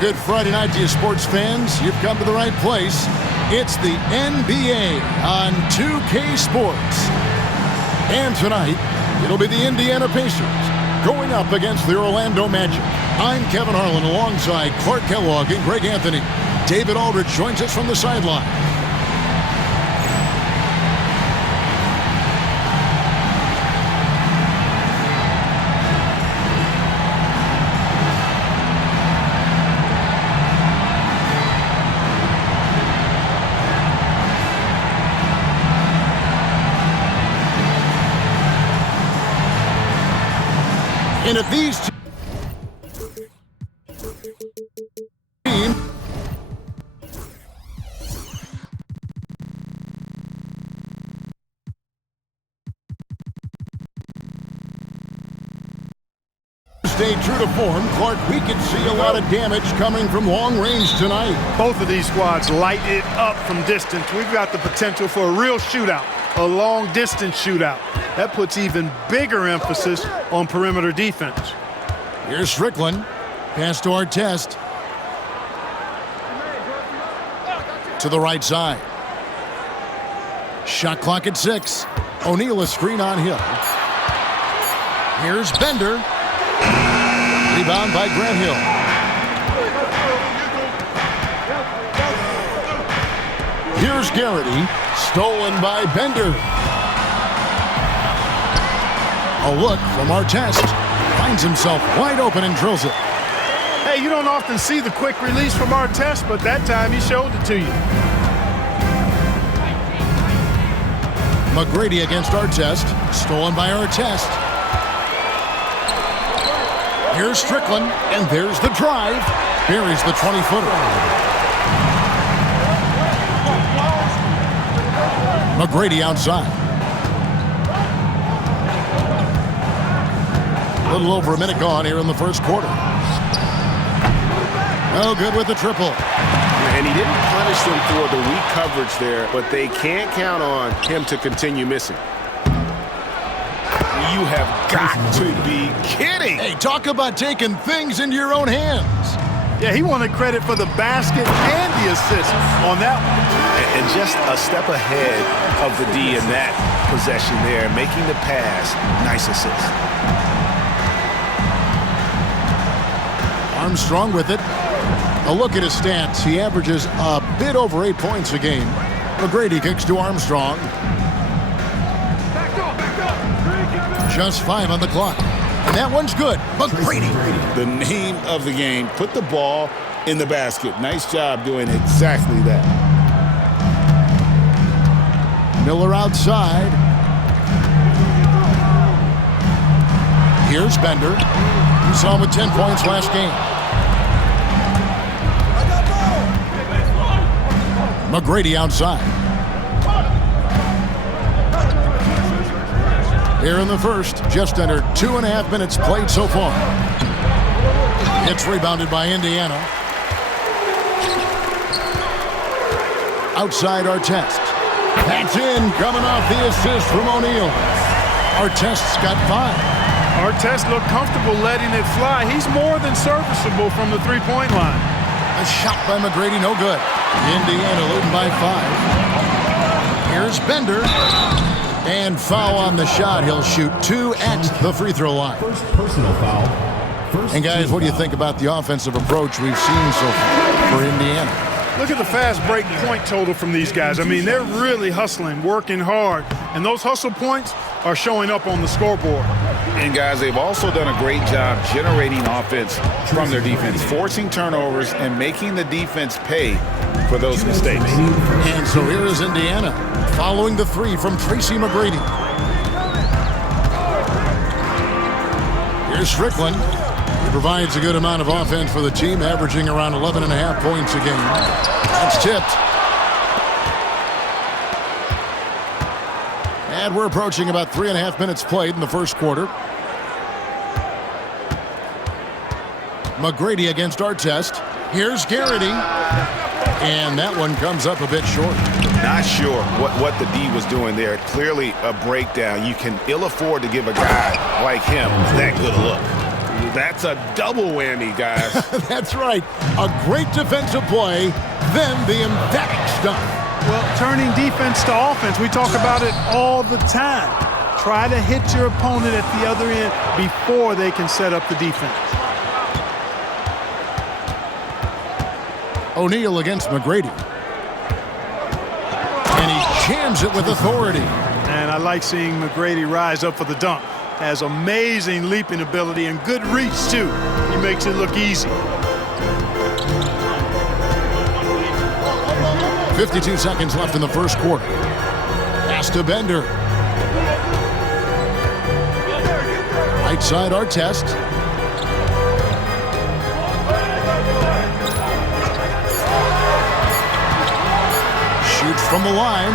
Good Friday night to you sports fans. You've come to the right place. It's the NBA on 2K Sports. And tonight, it'll be the Indiana Pacers going up against the Orlando Magic. I'm Kevin Harlan alongside Clark Kellogg and Greg Anthony. David Aldridge joins us from the sideline. And if these two teams stay true to form, Clark, we could see a lot of damage coming from long range tonight. Both of these squads light it up from distance. We've got the potential for a real shootout, a long-distance shootout. That puts even bigger emphasis on perimeter defense. Here's Strickland. Pass to Artest. To the right side. Shot clock at 6. O'Neal a screen on Hill. Here's Bender. Rebound by Grant Hill. Here's Garrity. Stolen by Bender. A look from Artest. Finds himself wide open and drills it. Hey, you don't often see the quick release from Artest, but that time he showed it to you. McGrady against Artest. Stolen by Artest. Here's Strickland, and there's the drive. Buries the 20-footer. McGrady outside. A little over a minute gone here in the first quarter. No good with the triple. And he didn't punish them for the weak coverage there, but they can't count on him to continue missing. You have got to be kidding. Hey, talk about taking things into your own hands. Yeah, he wanted credit for the basket and the assist on that one. And just a step ahead of the D in that possession there, making the pass. Nice assist. Armstrong with it. A look at his stats. He averages a bit over 8 points a game. McGrady kicks to Armstrong. Just 5 on the clock. And that one's good. McGrady. The name of the game. Put the ball in the basket. Nice job doing exactly that. Miller outside. Here's Bender. You saw him with 10 points last game. McGrady outside. Here in the first, just under 2.5 minutes played so far. It's rebounded by Indiana. Outside Artest. That's in, coming off the assist from O'Neal. Artest's got 5. Artest looked comfortable letting it fly. He's more than serviceable from the three-point line. A shot by McGrady, no good. Indiana leading by 5. Here's Bender. And foul on the shot. He'll shoot 2 at the free throw line. First personal foul. And guys, what do you think about the offensive approach we've seen so far for Indiana? Look at the fast break point total from these guys. I mean, they're really hustling, working hard. And those hustle points are showing up on the scoreboard. And guys, they've also done a great job generating offense from their defense, forcing turnovers and making the defense pay for those mistakes. And so here is Indiana following the 3 from Tracy McGrady. Here's Strickland. He provides a good amount of offense for the team, averaging around 11.5 points a game. That's tipped. And we're approaching about 3.5 minutes played in the first quarter. McGrady against Artest. Here's Garrity. And that one comes up a bit short. Not sure what the D was doing there. Clearly a breakdown. You can ill afford to give a guy like him that good a look. That's a double whammy, guys. That's right. A great defensive play, then the emphatic stuff. Well, turning defense to offense, we talk about it all the time. Try to hit your opponent at the other end before they can set up the defense. O'Neal against McGrady. And he jams it with authority. And I like seeing McGrady rise up for the dunk. Has amazing leaping ability and good reach, too. He makes it look easy. 52 seconds left in the first quarter. Pass to Bender. Right side, Artest. Shoots from the line.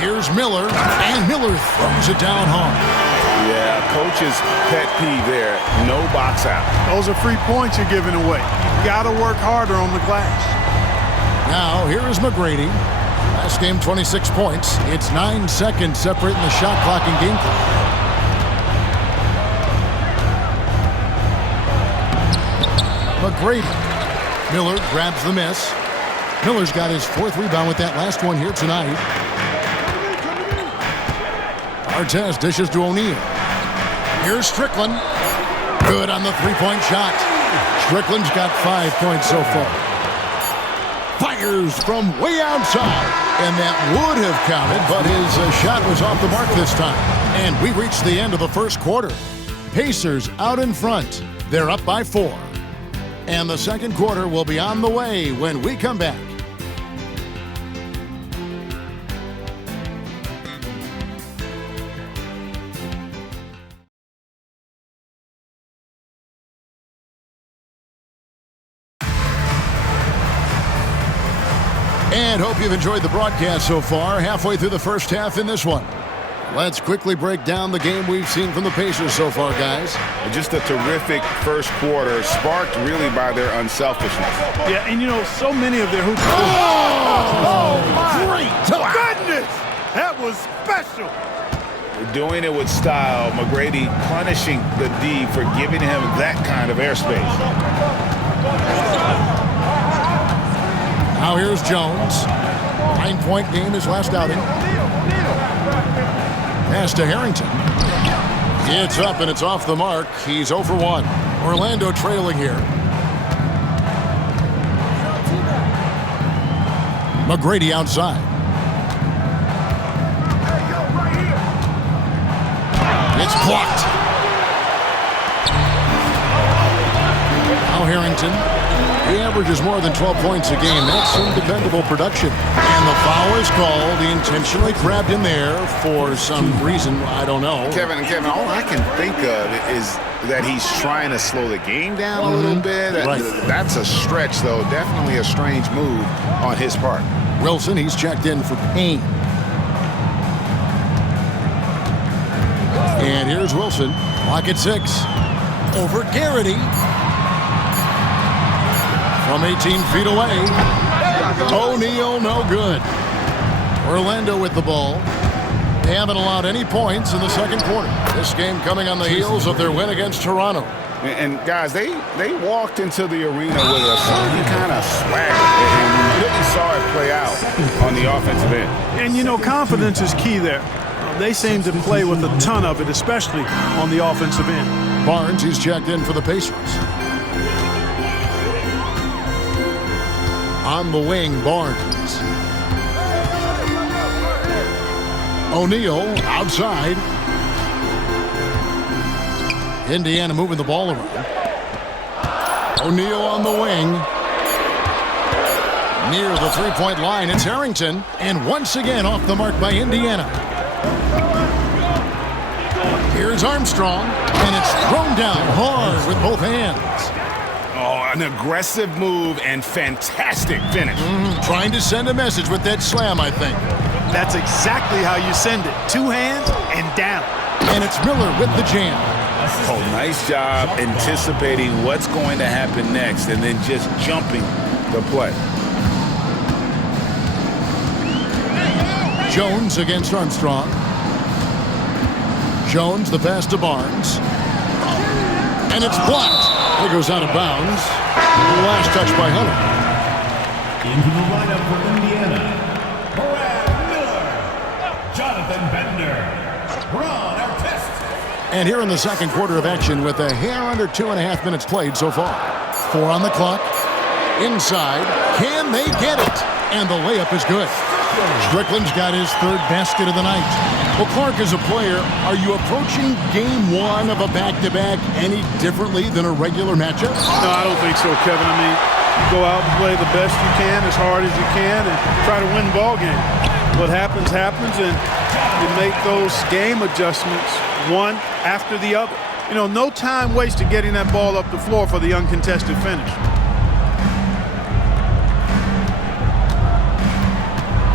Here's Miller, and Miller throws it down home. Yeah, coach's pet peeve there. No box out. Those are free points you're giving away. You've got to work harder on the glass. Now, here is McGrady. Last game, 26 points. It's 9 seconds separating the shot clock and game clock. McGrady. Miller grabs the miss. Miller's got his 4th rebound with that last one here tonight. Artest dishes to O'Neal. Here's Strickland. Good on the three-point shot. Strickland's got 5 points so far. Fires from way outside. And that would have counted, but his shot was off the mark this time. And we reached the end of the first quarter. Pacers out in front. They're up by 4. And the second quarter will be on the way when we come back. And hope you've enjoyed the broadcast so far. Halfway through the first half in this one. Let's quickly break down the game we've seen from the Pacers so far, guys. Just a terrific first quarter, sparked really by their unselfishness. Yeah, and you know, so many of their hoops. My. Great touch. Goodness! That was special. Doing it with style. McGrady punishing the D for giving him that kind of airspace. Now here's Jones. 9-point game his last outing. Pass to Harrington. It's up and it's off the mark. He's 0 for 1. Orlando trailing here. McGrady outside. It's blocked. Now Harrington. He averages more than 12 points a game. That's some dependable production. And the foul is called. He intentionally grabbed him there for some reason. I don't know. Kevin, all I can think of is that he's trying to slow the game down a little bit. Right. That's a stretch, though. Definitely a strange move on his part. Wilson, he's checked in for Payne. And here's Wilson. Clock at 6. Over Garrity. From 18 feet away. O'Neal, no good. Orlando with the ball. They haven't allowed any points in the second quarter. This game coming on the heels of their win against Toronto. And guys, they walked into the arena with a certain kind of swagger. And we really saw it play out on the offensive end. And, you know, confidence is key there. They seem to play with a ton of it, especially on the offensive end. Barnes, he's checked in for the Pacers. On the wing, Barnes. O'Neal outside. Indiana moving the ball around. O'Neal on the wing. Near the three-point line, it's Harrington. And once again off the mark by Indiana. Here's Armstrong. And it's thrown down hard with both hands. Oh, an aggressive move and fantastic finish. Trying to send a message with that slam, I think. That's exactly how you send it. 2 hands and down. And it's Miller with the jam. Oh, nice job anticipating what's going to happen next and then just jumping the play. Jones against Armstrong. Jones, the pass to Barnes. And it's blocked. It goes out of bounds. The last touch by Hunter. Into the lineup for Indiana, Brad Miller, Jonathan Bender, Ron Artest. And here in the second quarter of action with a hair under 2.5 minutes played so far. 4 on the clock. Inside. Can they get it? And the layup is good. Strickland's got his third basket of the night. Well, Clark, as a player, are you approaching game one of a back-to-back any differently than a regular matchup? No, I don't think so, Kevin. I mean, you go out and play the best you can, as hard as you can, and try to win the ball game. What happens, happens, and you make those game adjustments one after the other. You know, no time wasted getting that ball up the floor for the uncontested finish.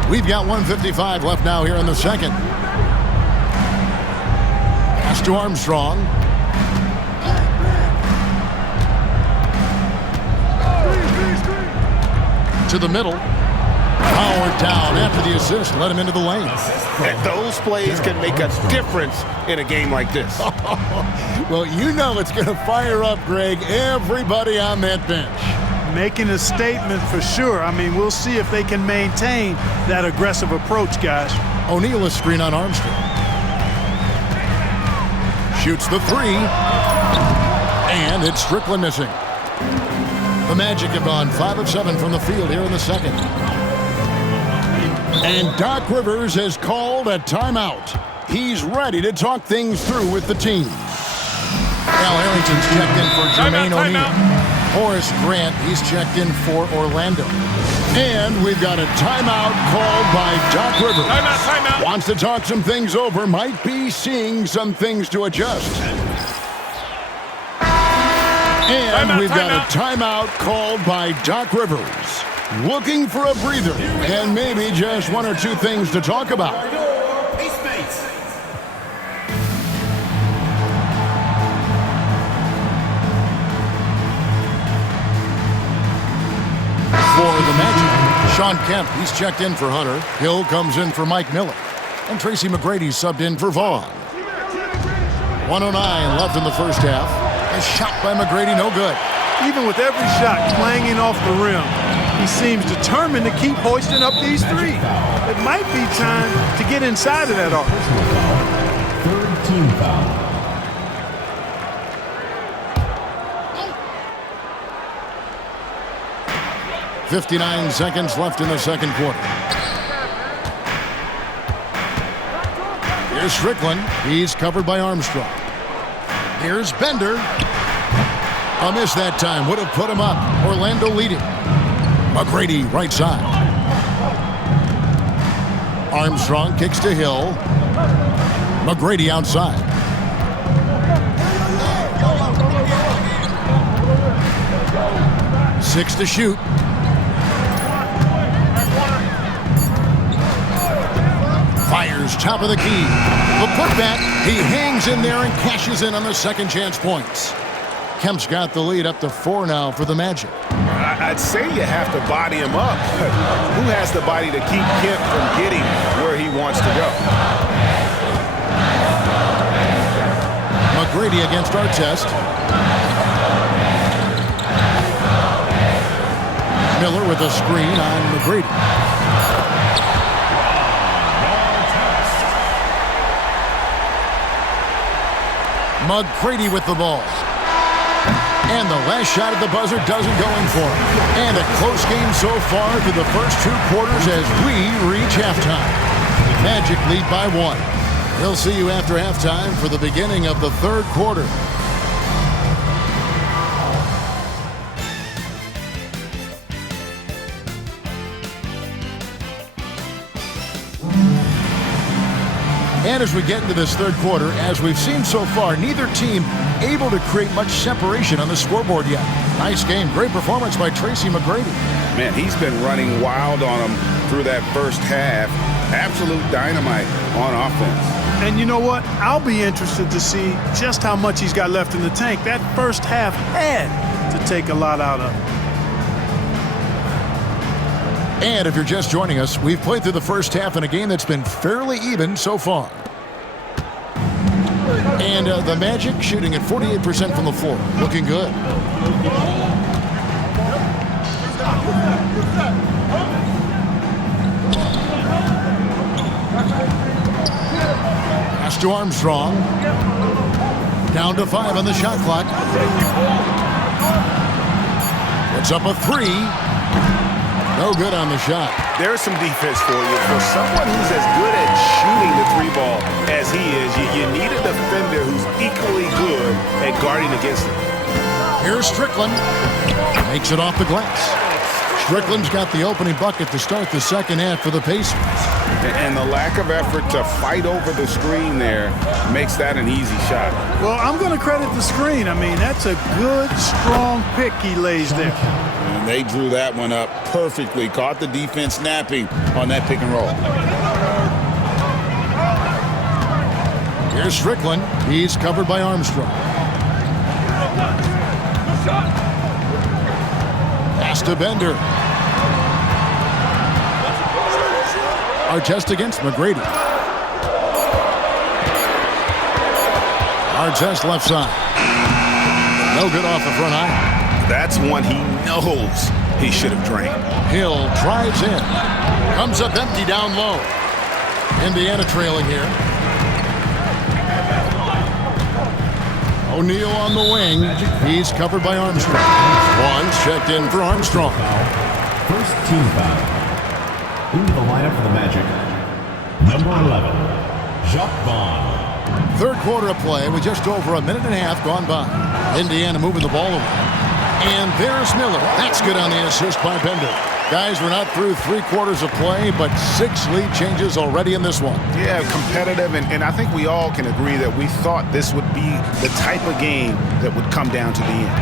We've got 1:55 left now here in the second. Pass to Armstrong. To the middle. Powered down after the assist. Let him into the lane. And those plays can make a difference in a game like this. Well, you know it's going to fire up, Greg, everybody on that bench. Making a statement for sure. I mean, we'll see if they can maintain that aggressive approach, guys. O'Neal a screen on Armstrong. Shoots the three. And it's Strickland missing. The Magic have gone 5 of 7 from the field here in the second. And Doc Rivers has called a timeout. He's ready to talk things through with the team. Al Harrington's checked in for Jermaine O'Neal. Horace Grant, he's checked in for Orlando. And we've got a timeout called by Doc Rivers. Timeout. Wants to talk some things over, might be seeing some things to adjust. And we've got a timeout called by Doc Rivers. Looking for a breather and maybe just one or two things to talk about. For the Magic, Sean Kemp, he's checked in for Hunter. Hill comes in for Mike Miller. And Tracy McGrady subbed in for Vaughn. 1:09 left in the first half. A shot by McGrady, no good. Even with every shot clanging off the rim, he seems determined to keep hoisting up these threes. It might be time to get inside of that arc. Third team foul. .59 seconds left in the second quarter. Here's Strickland. He's covered by Armstrong. Here's Bender. A miss that time. Would have put him up. Orlando leading. McGrady right side. Armstrong kicks to Hill. McGrady outside. Six to shoot. Fires top of the key. The putback. He hangs in there and cashes in on the second chance points. Kemp's got the lead up to 4 now for the Magic. I'd say you have to body him up. Who has the body to keep Kemp from getting where he wants to go? McGrady against Artest. Miller with a screen on McGrady. McGrady with the ball. And the last shot at the buzzer doesn't go in for him. And a close game so far through the first 2 quarters as we reach halftime. Magic lead by 1. We'll see you after halftime for the beginning of the third quarter. And as we get into this third quarter, as we've seen so far, neither team able to create much separation on the scoreboard yet. Nice game. Great performance by Tracy McGrady. Man, he's been running wild on them through that first half. Absolute dynamite on offense. And you know what? I'll be interested to see just how much he's got left in the tank. That first half had to take a lot out of him. And if you're just joining us, we've played through the first half in a game that's been fairly even so far. And the Magic shooting at 48% from the floor. Looking good. Pass to Armstrong. Down to 5 on the shot clock. Puts up a 3. No good on the shot. There's some defense for you. For someone who's as good at shooting the 3-ball as he is, you need a defender who's equally good at guarding against him. Here's Strickland. Makes it off the glass. Strickland's got the opening bucket to start the second half for the Pacers. And the lack of effort to fight over the screen there makes that an easy shot. Well, I'm going to credit the screen. I mean, that's a good, strong pick he lays there. And they drew that one up perfectly. Caught the defense napping on that pick and roll. Here's Strickland. He's covered by Armstrong. Pass to Bender. Artest against McGrady. Artest left side. No good off the front iron. That's one he knows he should have drained. Hill drives in. Comes up empty down low. Indiana trailing here. O'Neal on the wing. He's covered by Armstrong. One's checked in for Armstrong. First team foul. Into the lineup for the Magic, number 11, Jacques Vaughn. Third quarter of play with just over a minute and a half gone by. Indiana moving the ball around. And there's Miller. That's good on the assist by Bender. Guys, we're not through 3 quarters of play, but 6 lead changes already in this one. Yeah, competitive, and I think we all can agree that we thought this would be the type of game that would come down to the end.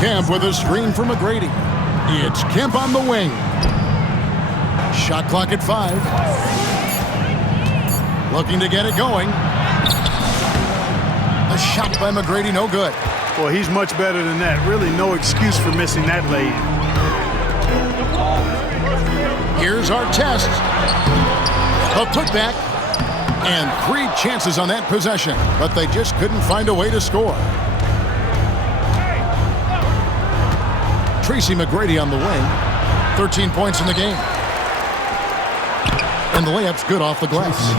Kemp with a screen for McGrady. It's Kemp on the wing. Shot clock at 5. Looking to get it going. A shot by McGrady, no good. Well, he's much better than that. Really no excuse for missing that lay. Here's our test. A putback. And 3 chances on that possession, but they just couldn't find a way to score. Tracy McGrady on the wing. 13 points in the game. And the layup's good off the glass.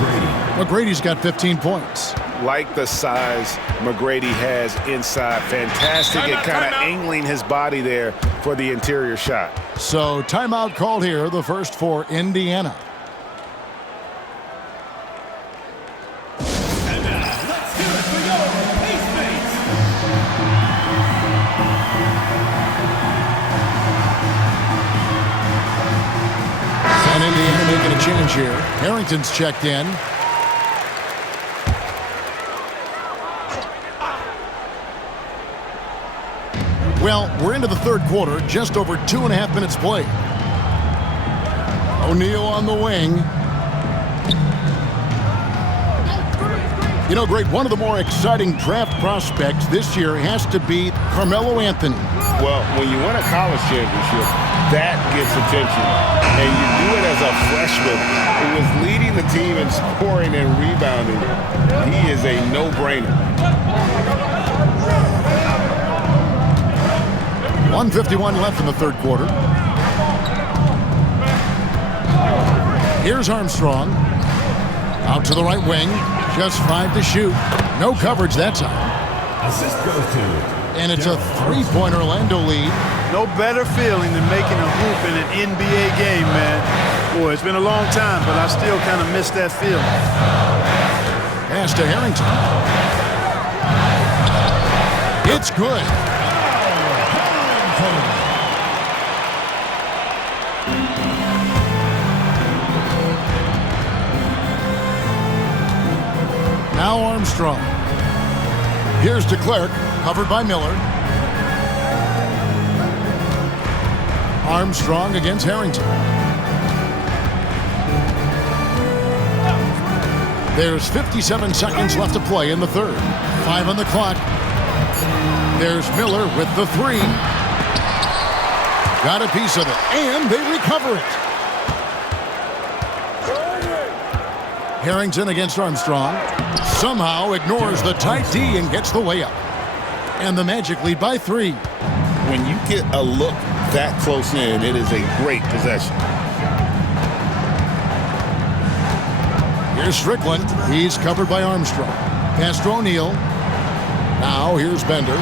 McGrady's got 15 points. Like the size McGrady has inside. Fantastic at kind of angling his body there for the interior shot. So timeout called here, the first for Indiana. And now, let's hear it for your Pacemates. And Indiana making a change here. Harrington's checked in. Well, we're into the third quarter, just over 2.5 minutes played. O'Neal on the wing. You know, Greg, one of the more exciting draft prospects this year has to be Carmelo Anthony. Well, when you win a college championship, that gets attention. And you do it as a freshman who is leading the team in scoring and rebounding. He is a no-brainer. 1:51 left in the third quarter. Here's Armstrong. Out to the right wing. Just 5 to shoot. No coverage that time. Assist goes to. And it's a 3-point Orlando lead. No better feeling than making a hoop in an NBA game, man. Boy, it's been a long time, but I still kind of miss that feeling. Pass to Harrington. It's good. Now Armstrong. Here's de Klerk, covered by Miller. Armstrong against Harrington. There's 57 seconds left to play in the third. 5 on the clock. There's Miller with the 3. Got a piece of it, and they recover it. Harrington against Armstrong. Somehow ignores the tight D and gets the layup. And the Magic lead by 3. When you get a look that close in, it is a great possession. Here's Strickland. He's covered by Armstrong. Pass to O'Neal. Now here's Bender.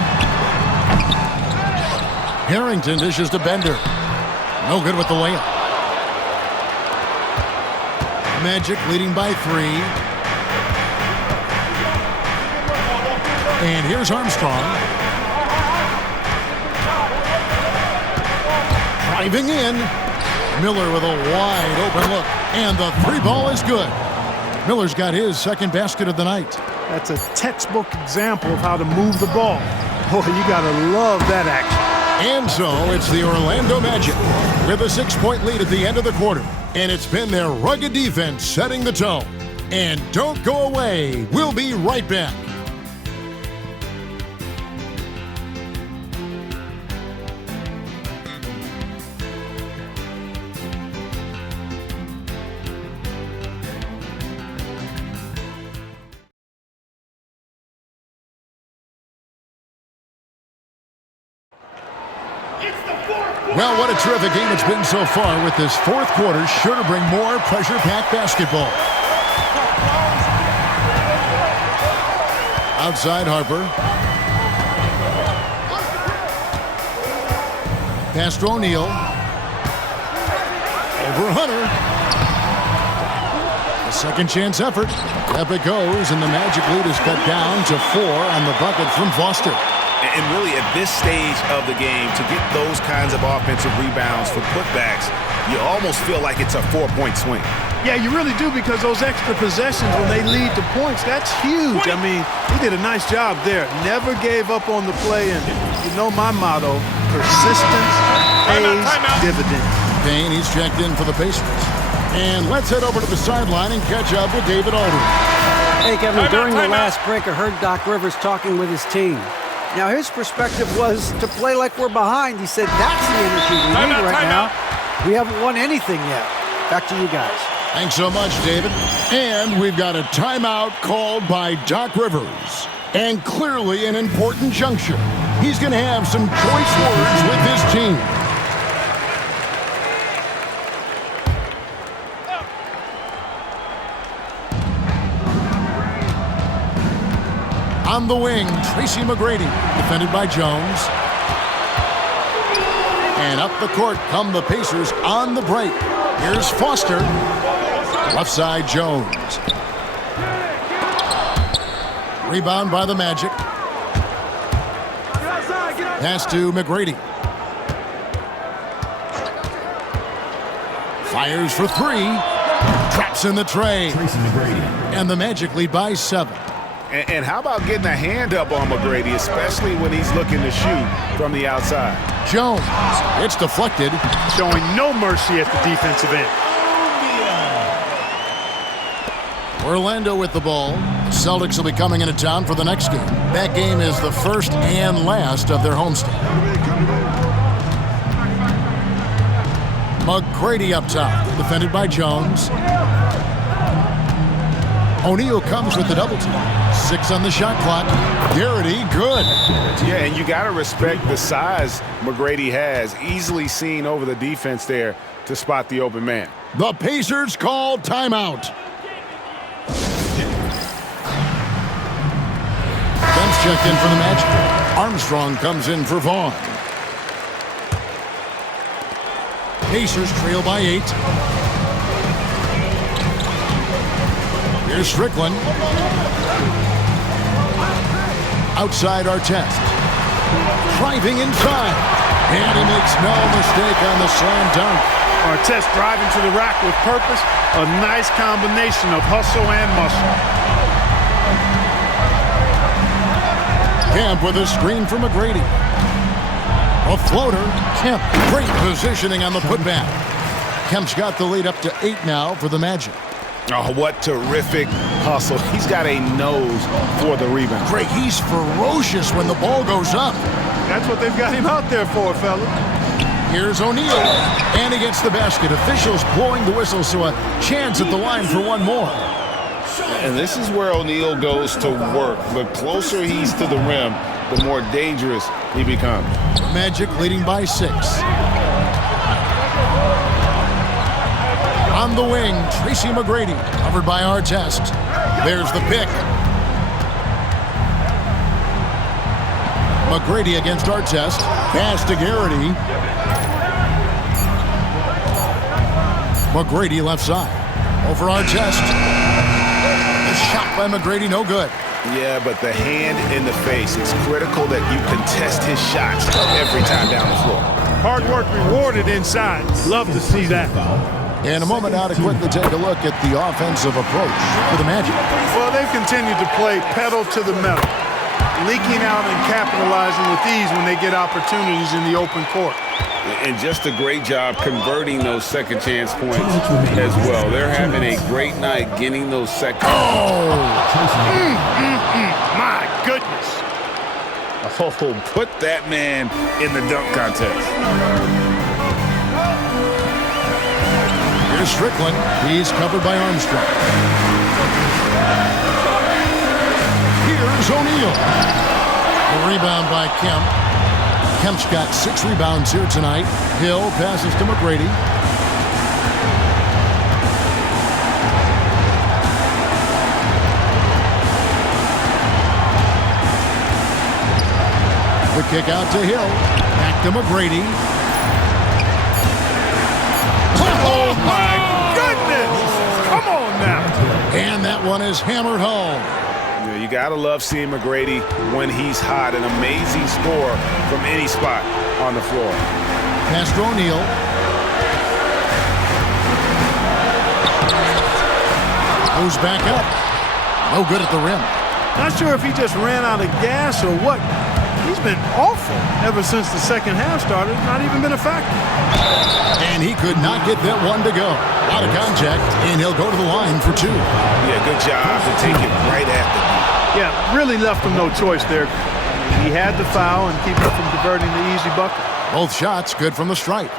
Harrington dishes to Bender. No good with the layup. Magic leading by 3. And here's Armstrong. Driving in. Miller with a wide open look. And the 3 ball is good. Miller's got his second basket of the night. That's a textbook example of how to move the ball. Boy, you got to love that action. And so it's the Orlando Magic with a 6-point lead at the end of the quarter. And it's been their rugged defense setting the tone. And don't go away. We'll be right back. Well, what a terrific game it's been so far with this fourth quarter. Sure to bring more pressure-packed basketball. Outside Harper. Pass to O'Neal. Over Hunter. A second chance effort. Up it goes, and the Magic lead is cut down to 4 on the bucket from Foster. And really, at this stage of the game, to get those kinds of offensive rebounds for putbacks, you almost feel like it's a 4-point swing. Yeah, you really do, because those extra possessions, when they lead to points, that's huge. I mean, he did a nice job there. Never gave up on the play, and you know my motto, persistence pays dividends. Payne, he's checked in for the Pacers. And let's head over to the sideline and catch up with David Aldridge. Hey, Kevin, during the last break, I heard Doc Rivers talking with his team. Now, his perspective was to play like we're behind. He said that's the energy we need right now. We haven't won anything yet. Back to you guys. Thanks so much, David. And we've got a timeout called by Doc Rivers. And clearly an important juncture. He's going to have some choice words with his team. On the wing, Tracy McGrady, defended by Jones. And up the court come the Pacers on the break. Here's Foster. Left side, Jones. Rebound by the Magic. Pass to McGrady. Fires for 3. Traps in the tray. Tracy McGrady. And the Magic lead by 7. And how about getting a hand up on McGrady, especially when he's looking to shoot from the outside? Jones. It's deflected. Showing no mercy at the defensive end. Orlando with the ball. The Celtics will be coming into town for the next game. That game is the first and last of their homestand. McGrady up top, defended by Jones. O'Neal comes with the double team. 6 on the shot clock. Garrity, good. Yeah, and you got to respect the size McGrady has. Easily seen over the defense there to spot the open man. The Pacers call timeout. Bench checked in for the Magic. Armstrong comes in for Vaughn. Pacers trail by 8. Here's Strickland. Outside Artest. Driving inside. And he makes no mistake on the slam dunk. Artest driving to the rack with purpose. A nice combination of hustle and muscle. Kemp with a screen for McGrady. A floater. Kemp. Great positioning on the putback. Kemp's got the lead up to 8 now for the Magic. Oh, what terrific hustle. He's got a nose for the rebound. Great. He's ferocious when the ball goes up. That's what they've got him out there for, fella. Here's O'Neal. And he gets the basket. Officials blowing the whistle, so a chance at the line for one more. And this is where O'Neal goes to work. The closer he's to the rim, the more dangerous he becomes. Magic leading by 6. On the wing, Tracy McGrady, covered by Artest. There's the pick. McGrady against Artest. Pass to Garrity. McGrady left side. Over Artest. A shot by McGrady, no good. Yeah, but the hand in the face. It's critical that you contest his shots every time down the floor. Hard work rewarded inside. Love to see that. In a moment now to quickly take a look at the offensive approach for the Magic. Well, they've continued to play pedal to the metal, leaking out and capitalizing with ease when they get opportunities in the open court. And just a great job converting those second chance points as well. They're having a great night getting those second. My goodness. Oh, put that man in the dunk contest. Here's Strickland. He's covered by Armstrong. Here's O'Neal. The rebound by Kemp. Kemp's got 6 rebounds here tonight. Hill passes to McGrady. The kick out to Hill. Back to McGrady. Oh, my goodness. Come on now. And that one is hammered home. You gotta love seeing McGrady when he's hot. An amazing score from any spot on the floor. Pass to O'Neal. Goes back up. No good at the rim. Not sure if he just ran out of gas or what. He's been awful ever since the second half started. Not even been a factor. And he could not get that one to go. Out of contact, and he'll go to the line for 2. Yeah, good job to take it right after. Yeah, really left him no choice there. He had to foul and keep him from converting the easy bucket. Both shots good from the stripe.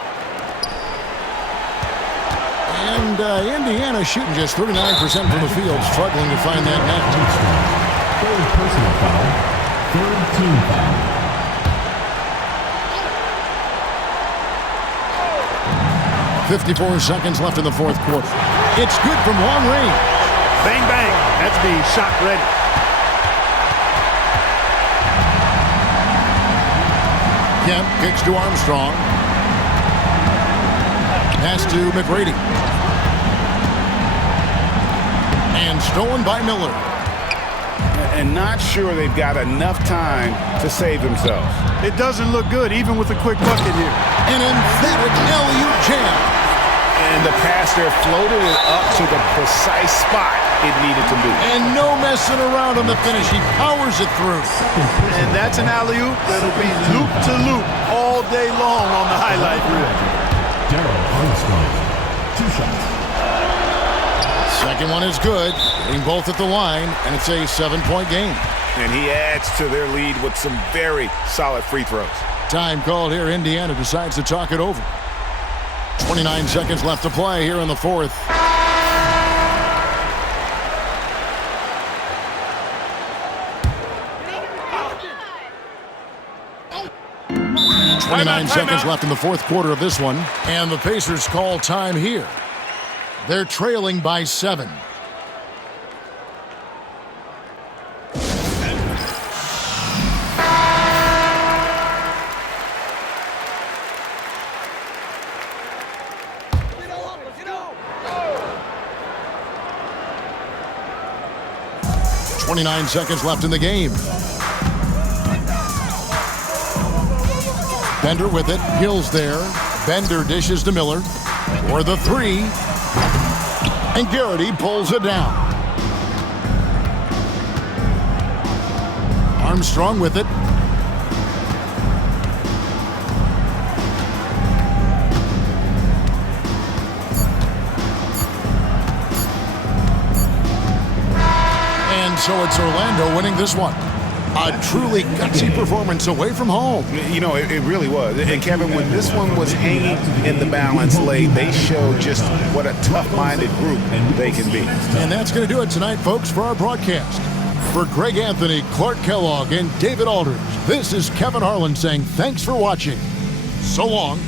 And Indiana shooting just 39% from the field, struggling to find that net. Third personal foul. Third team foul. .54 seconds left in the fourth quarter. It's good from long range. Bang, bang. That's being shot ready. Kemp kicks to Armstrong. Pass to McGrady. And stolen by Miller. And not sure they've got enough time to save themselves. It doesn't look good, even with a quick bucket here. An emphatic alley-oop jam. And the pass there floated it up to the precise spot it needed to be. And no messing around on the finish. He powers it through. And that's an alley-oop that'll be loop to loop all day long on the highlight reel. Darryl Armstrong. 2 shots. Second one is good. Getting both at the line, and it's a 7-point game. And he adds to their lead with some very solid free throws. Time called here. Indiana decides to talk it over. 29 seconds left to play here in the fourth. Seconds left in the fourth quarter of this one, and the Pacers call time here. They're trailing by 7. .29 seconds left in the game. Bender with it. Hill's there. Bender dishes to Miller for the 3. And Garrity pulls it down. Armstrong with it. And so it's Orlando winning this one. A truly gutsy performance away from home. You know, it really was. And Kevin, when this one was hanging in the balance late, they showed just what a tough-minded group they can be. And that's going to do it tonight, folks, for our broadcast. For Greg Anthony, Clark Kellogg, and David Aldridge, this is Kevin Harlan saying thanks for watching. So long.